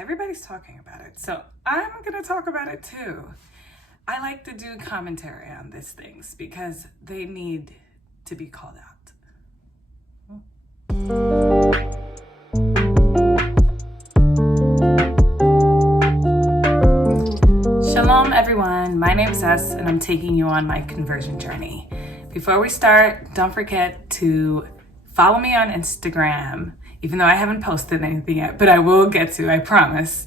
everybody's talking about it, so I'm gonna talk about it too. I like to do commentary on these things because they need to be called out. Shalom everyone, my name is S and I'm taking you on my conversion journey. Before we start, don't forget to follow me on Instagram, even though I haven't posted anything yet, but I will get to, I promise.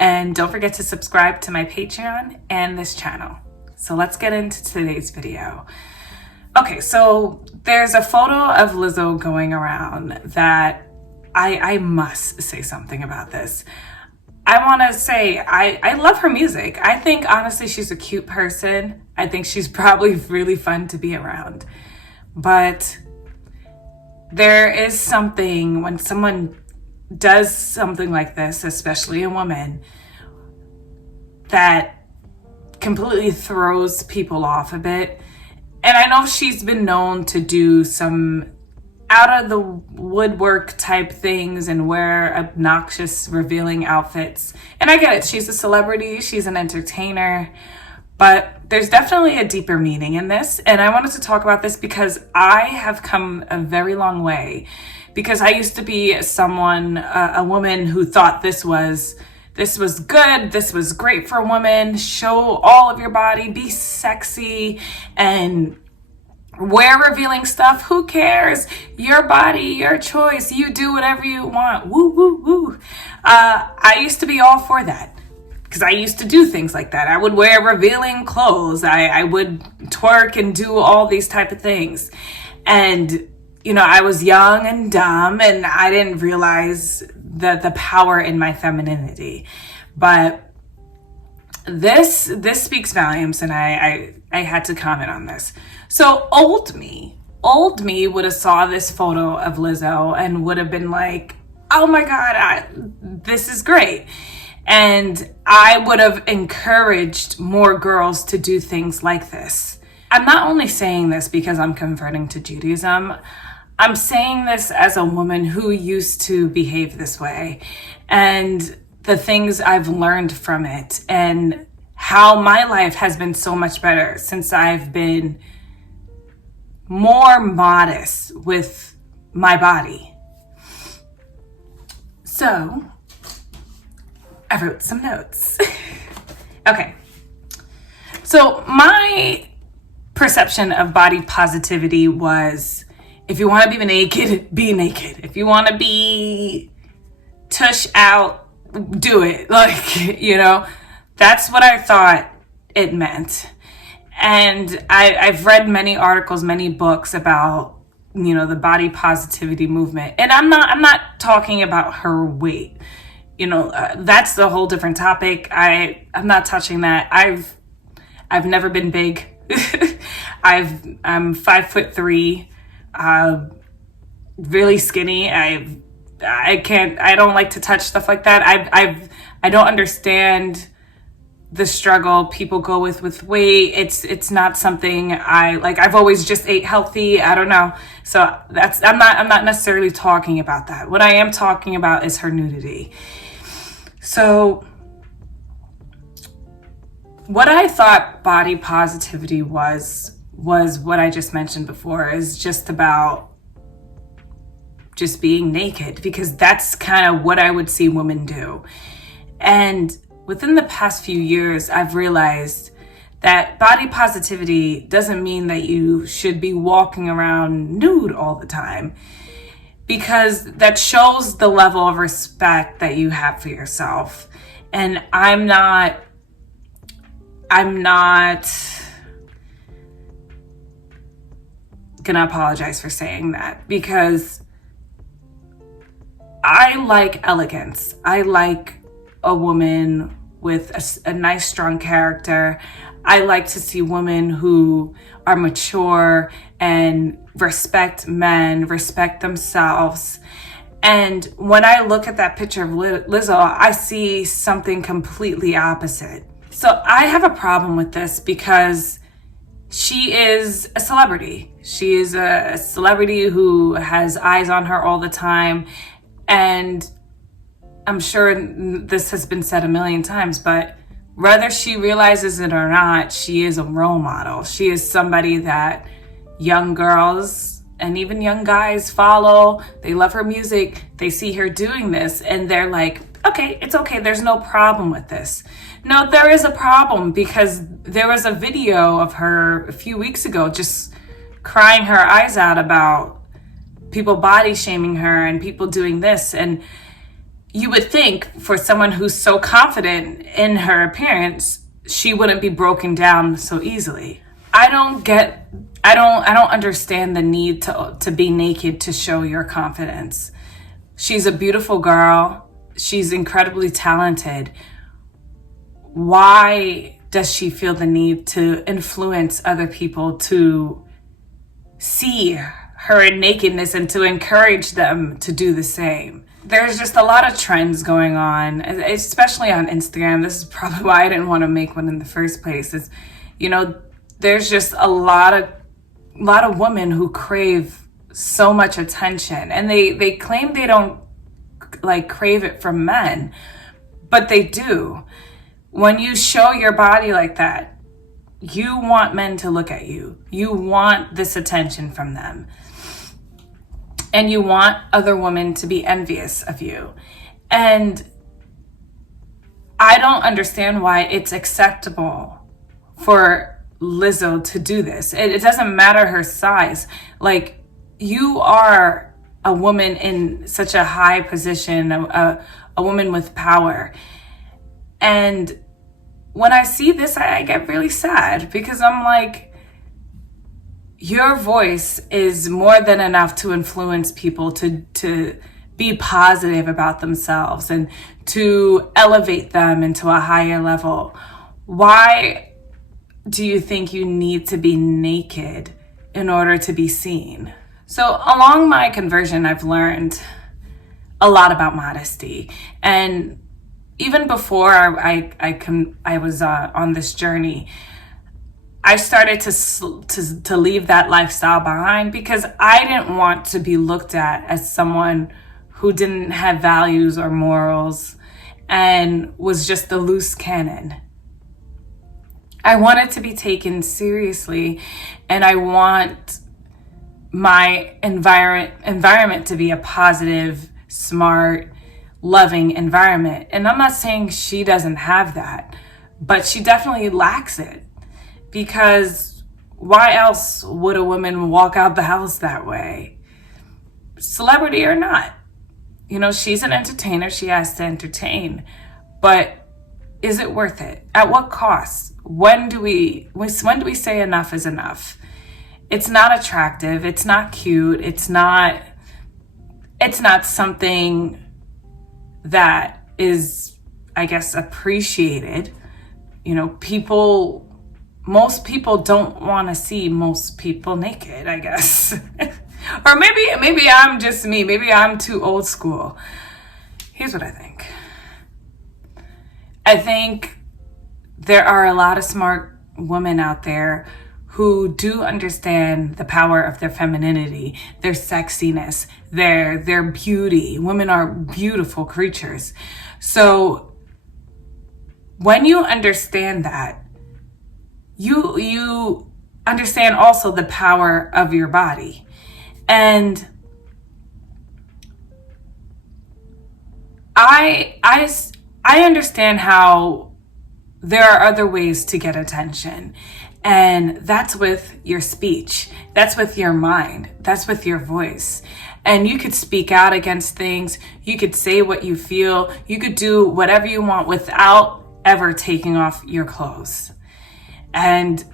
And don't forget to subscribe to my Patreon and this channel. So let's get into today's video. Okay, so there's a photo of Lizzo going around that I must say something about this. I want to say I love her music. I think honestly she's a cute person. I think she's probably really fun to be around. But there is something when someone does something like this, especially a woman, that completely throws people off a bit. And I know she's been known to do some out of the woodwork type things and wear obnoxious, revealing outfits. And I get it, she's a celebrity, she's an entertainer, but there's definitely a deeper meaning in this. And I wanted to talk about this because I have come a very long way. Because I used to be someone, a woman who thought this was good, this was great for a woman, show all of your body, be sexy, and wear revealing stuff. Who cares? Your body, your choice. You do whatever you want. Woo, woo, woo. I used to be all for that because I used to do things like that. I would wear revealing clothes. I would twerk and do all these type of things. And, you know, I was young and dumb and I didn't realize the power in my femininity. But this speaks volumes, and I had to comment on this. So old me would have saw this photo of Lizzo and would have been like, oh my God, this is great. And I would have encouraged more girls to do things like this. I'm not only saying this because I'm converting to Judaism. I'm saying this as a woman who used to behave this way, and the things I've learned from it, and how my life has been so much better since I've been more modest with my body. So I wrote some notes. Okay. So my perception of body positivity was, if you want to be naked, be naked. If you want to be tush out, do it. Like, you know, that's what I thought it meant. And I've read many articles, many books about, you know, the body positivity movement. And I'm not talking about her weight. You know, that's a whole different topic. I'm not touching that. I've never been big. I'm 5'3", really skinny. I don't like to touch stuff like that. I don't understand the struggle people go with weight. It's not something I like. I've always just ate healthy. I don't know. So I'm not necessarily talking about that. What I am talking about is her nudity. So what I thought body positivity was what I just mentioned before, is just about just being naked, because that's kind of what I would see women do. And within the past few years, I've realized that body positivity doesn't mean that you should be walking around nude all the time, because that shows the level of respect that you have for yourself. And I'm not gonna apologize for saying that, because I like elegance. I like a woman with a nice, strong character. I like to see women who are mature and respect men, respect themselves. And when I look at that picture of Lizzo, I see something completely opposite. So I have a problem with this because she is a celebrity. She is a celebrity who has eyes on her all the time. And I'm sure this has been said a million times, but whether she realizes it or not, she is a role model. She is somebody that young girls and even young guys follow. They love her music. They see her doing this and they're like, okay, it's okay. There's no problem with this. No, there is a problem, because there was a video of her a few weeks ago just crying her eyes out about people body shaming her and people doing this. And you would think for someone who's so confident in her appearance, she wouldn't be broken down so easily. I don't understand the need to be naked to show your confidence. She's a beautiful girl. She's incredibly talented. Why does she feel the need to influence other people to see her in nakedness and to encourage them to do the same? There's just a lot of trends going on, especially on Instagram. This is probably why I didn't want to make one in the first place. Is, there's just a lot of women who crave so much attention, and they claim they don't crave it from men, but they do. When you show your body like that, you want men to look at you. You want this attention from them. And you want other women to be envious of you. And I don't understand why it's acceptable for Lizzo to do this. It doesn't matter her size. You are a woman in such a high position, a woman with power. And when I see this, I get really sad, because I'm like, your voice is more than enough to influence people to be positive about themselves and to elevate them into a higher level. Why do you think you need to be naked in order to be seen? So along my conversion, I've learned a lot about modesty. And even before I was on this journey, I started to leave that lifestyle behind, because I didn't want to be looked at as someone who didn't have values or morals and was just a loose cannon. I wanted to be taken seriously, and I want my environment to be a positive, smart, loving environment. And I'm not saying she doesn't have that, but she definitely lacks it, because why else would a woman walk out the house that way? Celebrity or not. She's an entertainer. She has to entertain. But is it worth it? At what cost? When do we say enough is enough? It's not attractive. It's not cute. It's not something that is, I guess, appreciated. Most people don't want to see most people naked, I guess. Or maybe I'm just me. Maybe I'm too old school. Here's what I think. I think there are a lot of smart women out there who do understand the power of their femininity, their sexiness, their beauty. Women are beautiful creatures. So when you understand that, you understand also the power of your body. And I understand how there are other ways to get attention. And that's with your speech. That's with your mind. That's with your voice. And you could speak out against things. You could say what you feel. You could do whatever you want without ever taking off your clothes. And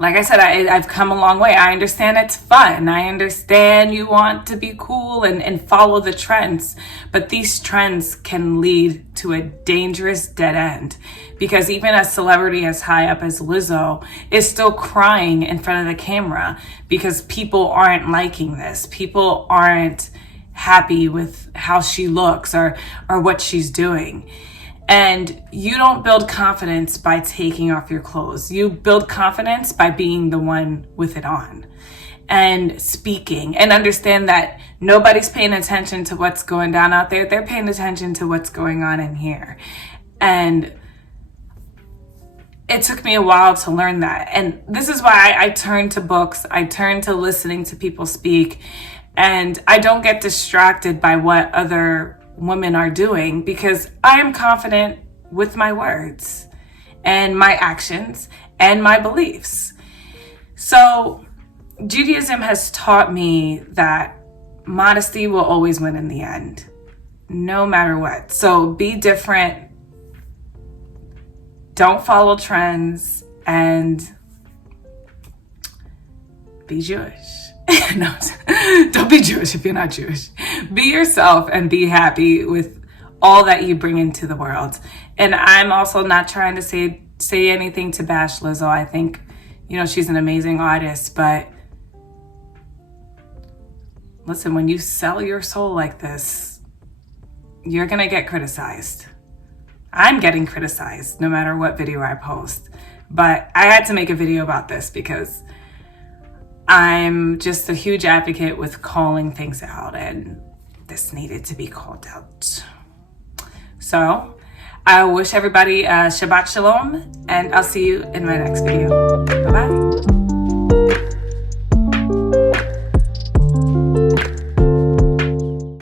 like I said, I've come a long way. I understand it's fun. I understand you want to be cool and follow the trends. But these trends can lead to a dangerous dead end. Because even a celebrity as high up as Lizzo is still crying in front of the camera because people aren't liking this. People aren't happy with how she looks or what she's doing. And you don't build confidence by taking off your clothes. You build confidence by being the one with it on. and speaking, and understand that nobody's paying attention to what's going down out there. They're paying attention to what's going on in here. And it took me a while to learn that. And this is why I turn to books. I turn to listening to people speak. And I don't get distracted by what other women are doing, because I am confident with my words and my actions and my beliefs. So Judaism has taught me that modesty will always win in the end, no matter what. So be different. Don't follow trends, and be Jewish. No, don't be Jewish if you're not Jewish. Be yourself and be happy with all that you bring into the world. And I'm also not trying to say anything to bash Lizzo. I think, she's an amazing artist, but listen, when you sell your soul like this, you're gonna get criticized. I'm getting criticized no matter what video I post, but I had to make a video about this because I'm just a huge advocate with calling things out, and this needed to be called out. So I wish everybody Shabbat Shalom, and I'll see you in my next video. Bye-bye.